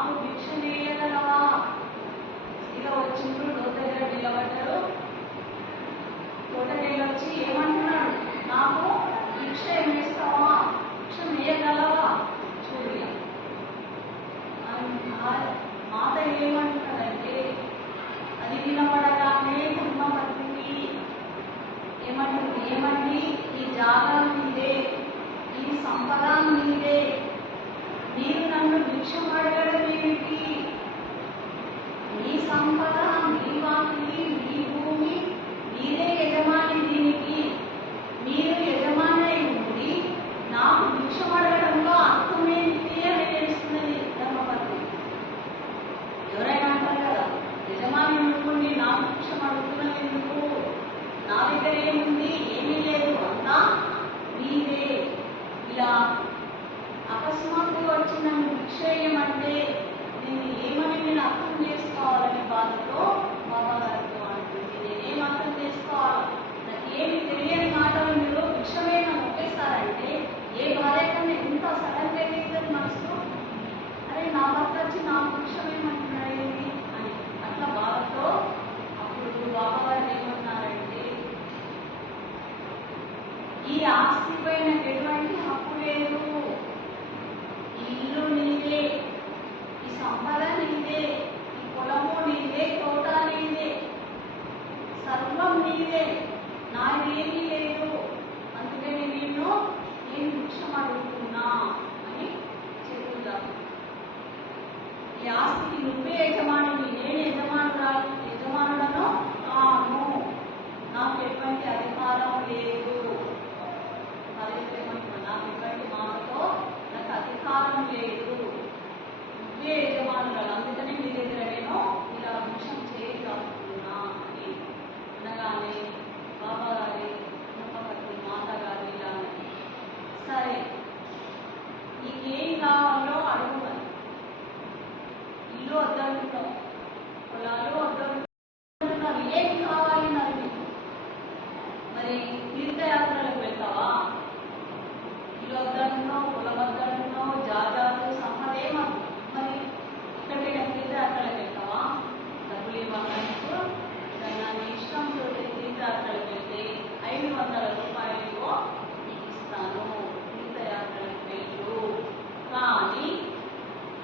నాకు భిక్ష వేయగలవా? ఇలా వచ్చిండ్రు డోర్ దగ్గర నిలబడ్డారు. తోటకెళ్ళి వచ్చి ఏమంటున్నాడు, నాకు భిక్ష వేస్తావా, భిక్ష వేయగలవా చూడు. మాత ఏమంటున్నాడంటే, అది వినపడగానే కుంభపత్రికి ఏమండి, ఈ జాగా మీదే, ఈ సంపద మీదే, మీరు నన్ను భిక్షం అడగడం ఏమిటి? మీ సంపద, మీ వాకిలి, మీ భూమి, మీరే యజమాని, దీనికి మీరు యజమాని అయి ఉండి నాకు భిక్షం అడగడంలో అర్థమేంటి అని తెలుస్తున్నది ధర్మపత్ని. ఎవరైనా అంటారు కదా, యజమాని అనుకోండి నాకు భిక్షం అడుగుతున్నది ఎందుకు, నా దగ్గర ఏముంది, ఏమీ లేదు, అంతా మీదే. ఇలా అకస్మాత్తుగా వచ్చి నన్ను భిక్ష వేయమంటే నేను అర్థం చేసుకోవాలని బాధతో బాబా గారితో అంటుంది. నేనేం అర్థం చేసుకోవాలి, నాకు ఏమి తెలియని మాటలు మీరు భిక్ష వేయడం ఒకేసారంటే ఏ భార్య కన్నా ఎంత సడన్ గా వేస్తుంది మనసు. అరే నా భర్త వచ్చి నా భిక్ష వేయమంటున్నాడు ఏంటి అని అట్లా బాధతో అప్పుడు బాబా గారు ఏమన్నారంటే, ఈ ఆస్తి పైన ఎటువంటి హక్కు లేదు, ఈ ఇల్లు నీదే, ఈ సంపద నీదే, ఈ పొలము నీదే, తోట నీదే, సర్వం నీదే, నాదేమీ లేదు, అందుకని నేను భిక్షం అడుగుతున్నా అని చెప్తాను. ఈ ఆస్తికి నువ్వే యజమానివి, నేను యజమానుడను కాను, నాకు ఎటువంటి అధికారం లేదు. నాకు ఎటువంటి మాటతో నాకు అధికారం లేదు, నువ్వే యజమానురాలు, అందుకనే మీ దగ్గర నేను ఇలా భిక్షం చేయగలుగుతున్నా అని అనగానే బాబా గారి ధర్మపత్ని మాత గారు ఇలా సరే నీకేం కావాలో అడుగుతాను, ఇల్లు వద్దంటున్నావు, పొలాలు వద్దంటున్నారు, ఏం కావాలి నాకు మీకు? మరి తీర్థయాత్రలకు వెళ్తావా? ఇల్లు వద్దంటున్నావు, పొలం వద్దంటున్నావు, జాగాలు సంపదేమను, మరి ఇక్కడికైనా తీర్థయాత్రలకు వెళ్తావా? డబ్బులు ఇవ్వడానికి దాన్ని ఇష్టంతో తీర్థయాత్రలకు వెళ్తే 500 రూపాయలు నీకు ఇస్తాను, తీర్థయాత్రలకు వెళ్ళు. కానీ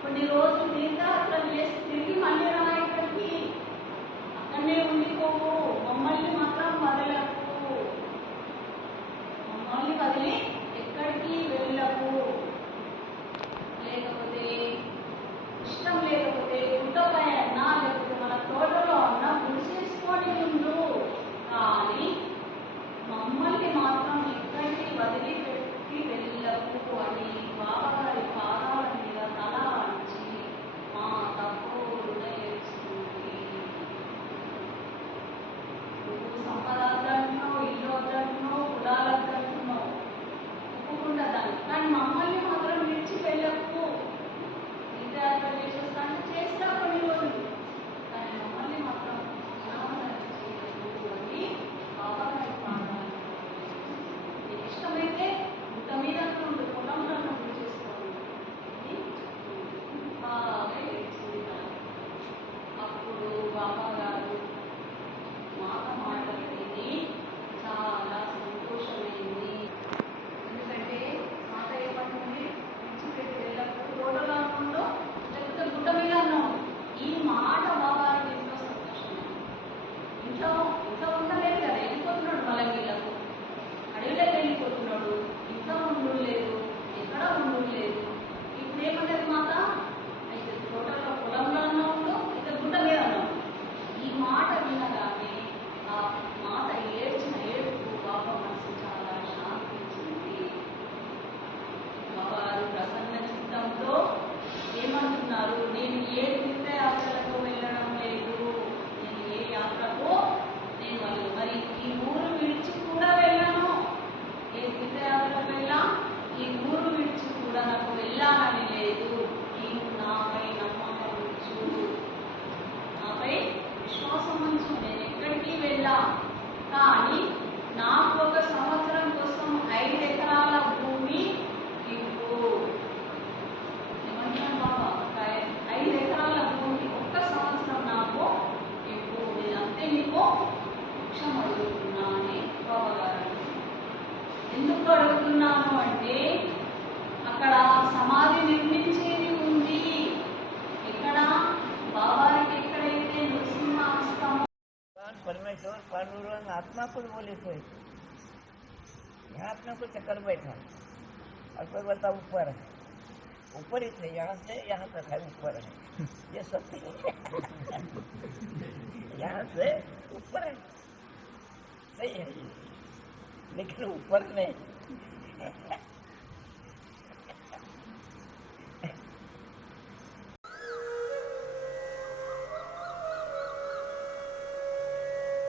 కొన్ని రోజులు తీర్థయాత్రలు చేసి తిరిగి మళ్ళీ రా ఇక్కడికి, అక్కడనే ఉండిపోవు, మమ్మల్ని మాత్రం వదలకు, మమ్మల్ని వదిలి ఎక్కడికి వెళ్ళకు. లేకపోతే ఇష్టం లేకపోతే గుడ్డపై అన్నా లేకపోతే మన తోటలో అన్నా గుడిసేసుకొని ఉండు, కానీ మమ్మల్ని మాత్రం ఎక్కడికి వదిలిపెట్టి వెళ్ళకు అని బాబా గారి పాదాల మీద తల వంచి మా తప్పు హృదయిస్తుంది. నువ్వు సంపద వద్దంటున్నావు, ఇల్లు వద్దంటున్నావు, కులాలు వద్దంటున్నావు, ఒప్పుకుంటా దాన్ని, కానీ మమ్మల్ని बोले तो यहाँ अपने को चक्कर बैठा और कोई बोलता ऊपर है, ऊपर ही थे, यहाँ से यहाँ तक है ऊपर है, ये सत्य है। यहाँ से ऊपर है, सही है, लेकिन ऊपर में